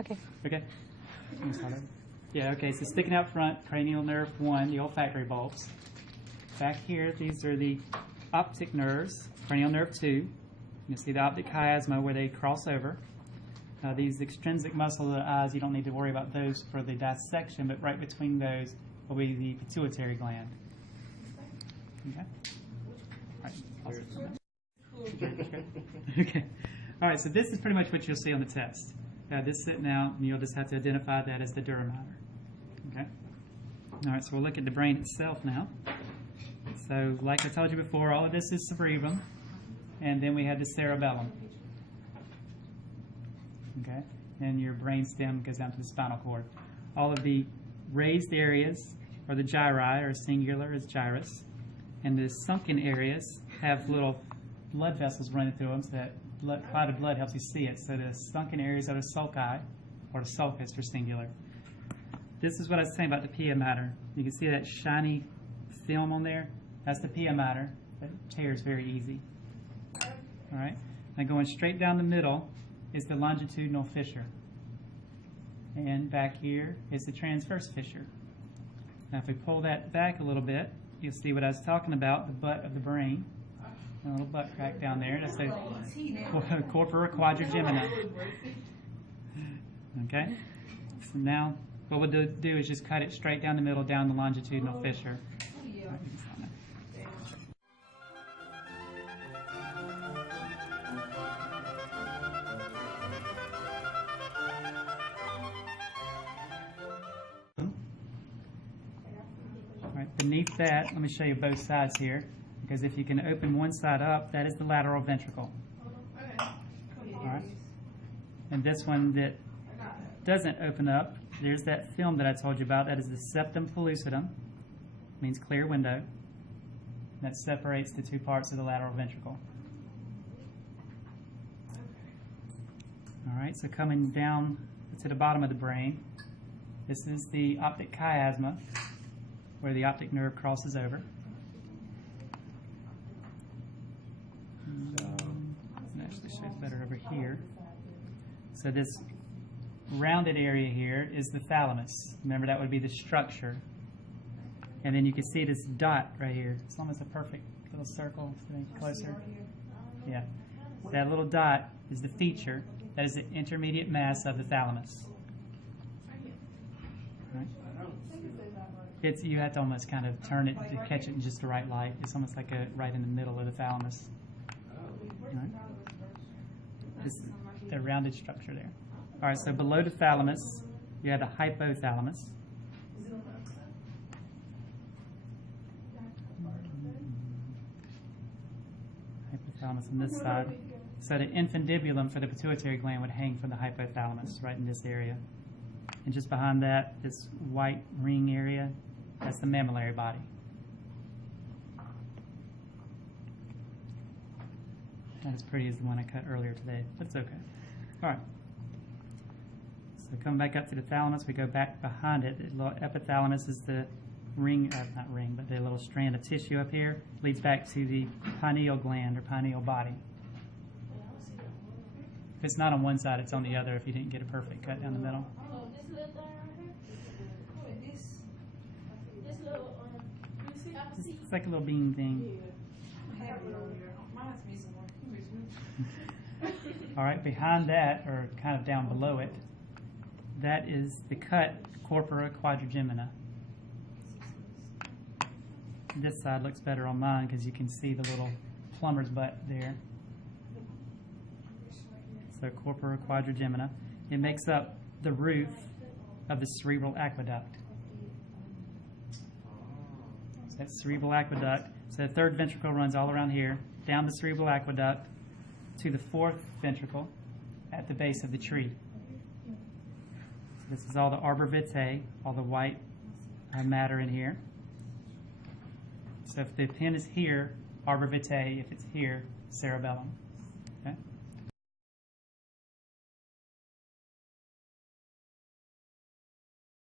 Okay. Okay. Yeah, okay, so sticking out front, cranial nerve 1, the olfactory bulbs. Back here, these are the optic nerves, cranial nerve 2. You can see the optic chiasma where they cross over. These extrinsic muscles of the eyes, you don't need to worry about those for the dissection, but right between those will be the pituitary gland. Okay? All right. Okay. All right, so this is pretty much what you'll see on the test. This sitting out, and you'll just have to identify that as the dura mater. Okay? All right, so we'll look at the brain itself now. So, like I told you before, all of this is cerebrum, and then we have the cerebellum. Okay? And your brain stem goes down to the spinal cord. All of the raised areas, or the gyri, or singular is gyrus, and the sunken areas have little blood vessels running through them, so that clotted blood helps you see it. So the sunken areas are the sulci, or the sulcus for singular. This is what I was saying about the Pia Mater. You can see that shiny film on there? That's the Pia Mater. That tears very easy. All right? Now going straight down the middle is the longitudinal fissure. And back here is the transverse fissure. Now if we pull that back a little bit, you'll see what I was talking about, the butt of the brain. A little butt crack down there. That's the corpora quadrigemina. Okay? So now what we'll do is just cut it straight down the middle, down the longitudinal fissure. All right, beneath that, let me show you both sides here. Because if you can open one side up, that is the lateral ventricle. All right. And this one that doesn't open up, there's that film that I told you about. That is the septum pellucidum. Means clear window. That separates the two parts of the lateral ventricle. All right, so coming down to the bottom of the brain, this is the optic chiasma, where the optic nerve crosses over. Actually show it better over here. So this rounded area here is the thalamus. Remember, that would be the structure. And then you can see this dot right here. It's almost a perfect little circle. Closer. Yeah. That little dot is the feature. That is the intermediate mass of the thalamus. Right? You have to almost kind of turn it to catch it in just the right light. It's almost like right in the middle of the thalamus. Right. This is the rounded structure there. All right, so below the thalamus, you have the hypothalamus. Hypothalamus on this side. So the infundibulum for the pituitary gland would hang from the hypothalamus, right in this area. And just behind that, this white ring area, that's the mammillary body. Not as pretty as the one I cut earlier today, but it's okay. All right. So coming back up to the thalamus, we go back behind it. The little epithalamus is the ring, not ring, but the little strand of tissue up here. Leads back to the pineal gland or pineal body. If it's not on one side, it's on the other if you didn't get a perfect cut down the middle. It's like a little bean thing. All right, behind that, or kind of down below it, that is the cut corpora quadrigemina. This side looks better on mine because you can see the little plumber's butt there. So corpora quadrigemina. It makes up the roof of the cerebral aqueduct. So that's cerebral aqueduct. So the third ventricle runs all around here, down the cerebral aqueduct to the fourth ventricle at the base of the tree. So this is all the arbor vitae, all the white matter in here. So if the pin is here, arbor vitae. If it's here, cerebellum.